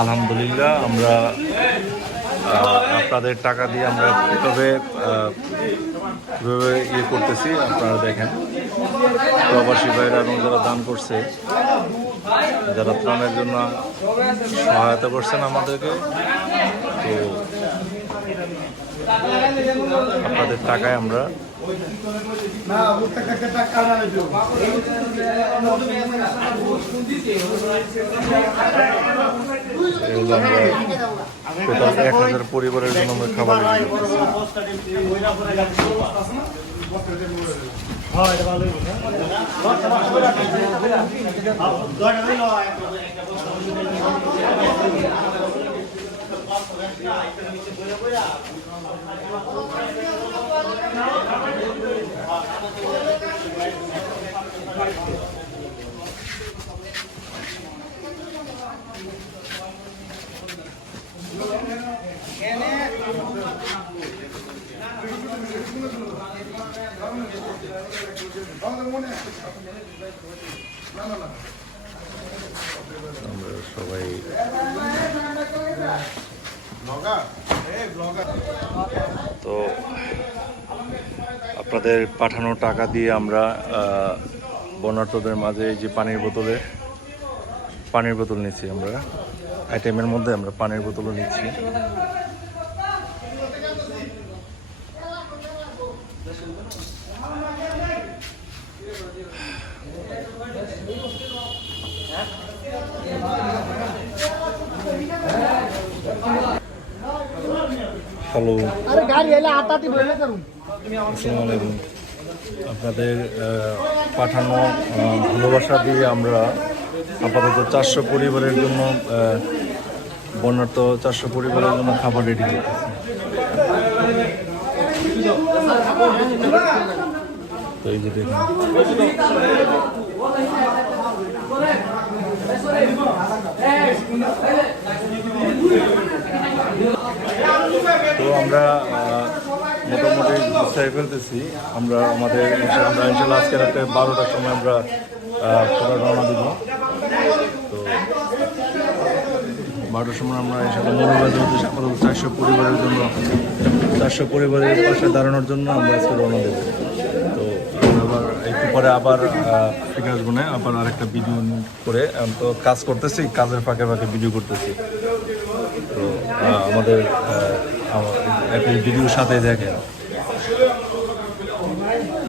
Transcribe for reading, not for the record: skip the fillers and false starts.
আলহামদুলিল্লাহ আমরা আপনাদের টাকা দিয়ে আমরা কীভাবে ইয়ে করতেছি আপনারা দেখেন। প্রবাসী ভাইরা এবং যারা দান করছে, যারা ত্রাণের জন্য সহায়তা করছেন আমাদেরকে, তো আপনাদের টাকায় আমরা টোটাল 1000 পরিবারের জন্য আমরা খাবার আমরা সবাই তো আপনাদের পাঠানো টাকা দিয়ে আমরা বন্যার্তদের মাঝে যে পানির বোতল নিচ্ছি। আমরা আইটেমের মধ্যে আমরা পানির বোতলও নিচ্ছি। হ্যালো, আসসালামু আলাইকুম। আপনাদের পাঠানো ভালোবাসা দিয়ে আমরা আপাতত 400 পরিবারের জন্য বন্যার্ত 400 পরিবারের জন্য খাবার রেডি করতেছি। তো এই যে দেখুন, তো আমরা মোটামুটি গুছিয়ে ফেলতেছি। আমরা ইনশাল্লাহ আজকে রাতে 12টার সময় আমরা রওনা দিব। তো 12টার সময় আমরা ইনশাল্লাহ মৌলবাদের উদ্দেশ্যে আপাতত 400 পরিবারের জন্য 400 পরিবারের পাশে দাঁড়ানোর জন্য আমরা আজকে রওনা দেব। তো আবার একটু পরে আবার ফিরে আসবো না, আবার আরেকটা ভিডিও করে তো কাজ করতেছি, কাজের ফাঁকে ফাঁকে ভিডিও করতেছি। তো আমাদের ভিডিওর সাথে দেখেন।